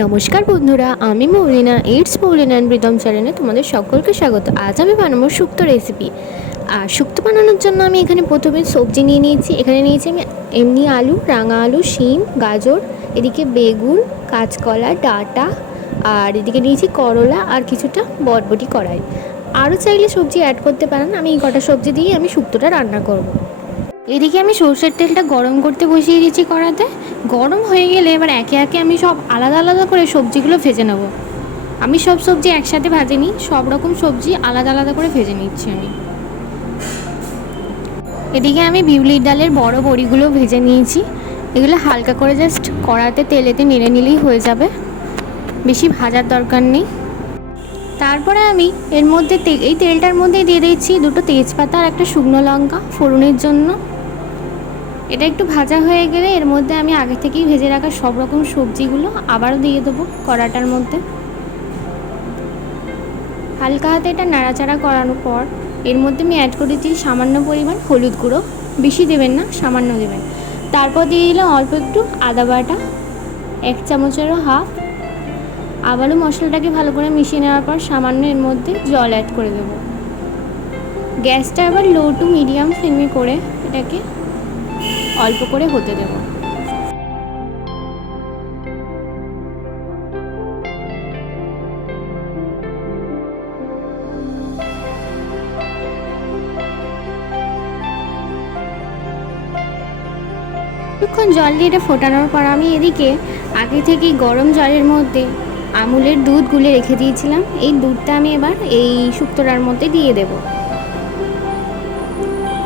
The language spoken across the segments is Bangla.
নমস্কার বন্ধুরা, আমি মৌলিনা ইটস মৌলিনা অ্যান্ড প্রীতম চ্যানেলে তোমাদের সকলকে স্বাগত। আজ আমি বানাবো শুক্তো রেসিপি। আর শুক্তো বানানোর জন্য আমি এখানে প্রথমে সবজি নিয়ে নিয়েছি। এখানে নিয়েছি আমি এমনি আলু, রাঙা আলু, শিম, গাজর, এদিকে বেগুন, কাঁচকলা, ডাঁটা, আর এদিকে নিয়েছি করলা আর কিছুটা বরবটি কড়াই। আরও চাইলে সবজি অ্যাড করতে পারেন। আমি এই কটা সবজি দিয়ে আমি শুক্তোটা রান্না করব। এদিকে আমি সর্ষের তেলটা গরম করতে বসিয়ে দিয়েছি কড়াতে। গরম হয়ে গেলে এবার একে একে আমি সব আলাদা আলাদা করে সবজিগুলো ভেজে নেব। আমি সব সবজি একসাথে ভাজিনি, সব রকম সবজি আলাদা আলাদা করে ভেজে নিচ্ছি আমি। এদিকে আমি বিউলির ডালের বড় বড়িগুলো ভেজে নিয়েছি। এগুলো হালকা করে জাস্ট কড়াতে তেলেতে নেড়ে নিলেই হয়ে যাবে, বেশি ভাজার দরকার নেই। তারপরে আমি এর মধ্যে এই তেলটার মধ্যে দিয়ে দিচ্ছি দুটো তেজপাতা আর একটা শুকনো লঙ্কা ফোড়নের জন্য। এটা একটু ভাজা হয়ে গেলে এর মধ্যে আমি আগে থেকেই ভেজে রাখা সব রকম সবজিগুলো আবারও দিয়ে দেবো কড়াটার মধ্যে। হালকা হাতে এটা নাড়াচাড়া করানোর পর এর মধ্যে আমি অ্যাড করে দিই সামান্য পরিমাণ হলুদ গুঁড়ো। বেশি দেবেন না, সামান্য দেবেন। তারপর দিয়ে দিলাম অল্প একটু আদা বাটা, 1 চামচেরও হাফ। আবারও মশলাটাকে ভালো করে মিশিয়ে নেওয়ার পর সামান্য এর মধ্যে জল অ্যাড করে দেবো। গ্যাসটা এবার লো টু মিডিয়াম ফ্লেমে করে এটাকে অল্প করে হতে দেব। কিছুক্ষণ জল দিয়ে এটা ফোটানোর পর আমি এদিকে আগে থেকেই গরম জলের মধ্যে আমুলের দুধ গুলে রেখে দিয়েছিলাম। এই দুধটা আমি এবার এই শুক্তোটার মধ্যে দিয়ে দেব।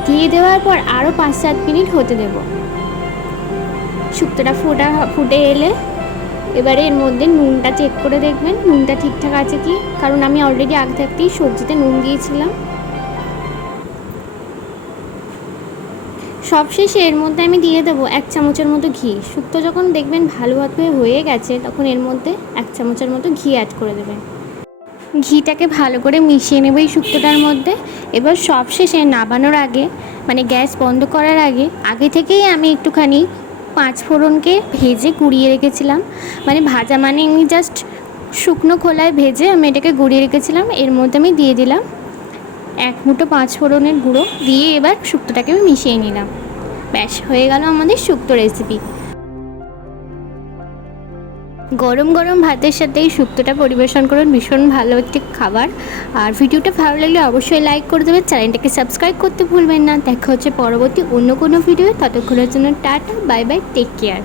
দিয়ে দেওয়ার পর আরও 5-7 মিনিট হতে দেব। শুক্তোটা ফুটে এলে এবারে এর মধ্যে নুনটা চেক করে দেখবেন নুনটা ঠিকঠাক আছে কি, কারণ আমি অলরেডি আগে থাকতেই সবজিতে নুন দিয়েছিলাম। সবশেষে এর মধ্যে আমি দিয়ে দেবো 1 চামচের মতো ঘি। শুক্তো যখন দেখবেন ভালোভাবে হয়ে গেছে তখন এর মধ্যে 1 চামচের মতো ঘি অ্যাড করে দেবেন। ঘিটাকে ভালো করে মিশিয়ে নেব এই শুক্তোটার মধ্যে। এবার সবশেষে নামানোর আগে মানে গ্যাস বন্ধ করার আগে থেকেই আমি একটুখানি 5 ফোড়নকে ভেজে গুঁড়িয়ে রেখেছিলাম। মানে ভাজা মানে আমি জাস্ট শুকনো খোলায় ভেজে আমি এটাকে গুঁড়িয়ে রেখেছিলাম। এর মধ্যে আমি দিয়ে দিলাম 1 মুঠো 5 ফোড়নের গুঁড়ো দিয়ে এবার শুক্তোটাকে আমি মিশিয়ে নিলাম। ব্যাস হয়ে গেল আমাদের শুক্তো রেসিপি। গরম গরম ভাতের সাথে এই শুক্তোটা পরিবেশন করুন, ভীষণ ভালো একটি খাবার। আর ভিডিওটা ভালো লাগলে অবশ্যই লাইক করে দেবেন, চ্যানেলটাকে সাবস্ক্রাইব করতে ভুলবেন না। দেখা হচ্ছে পরবর্তী অন্য কোনো ভিডিও। ততক্ষণের জন্য tata, bye bye, take care.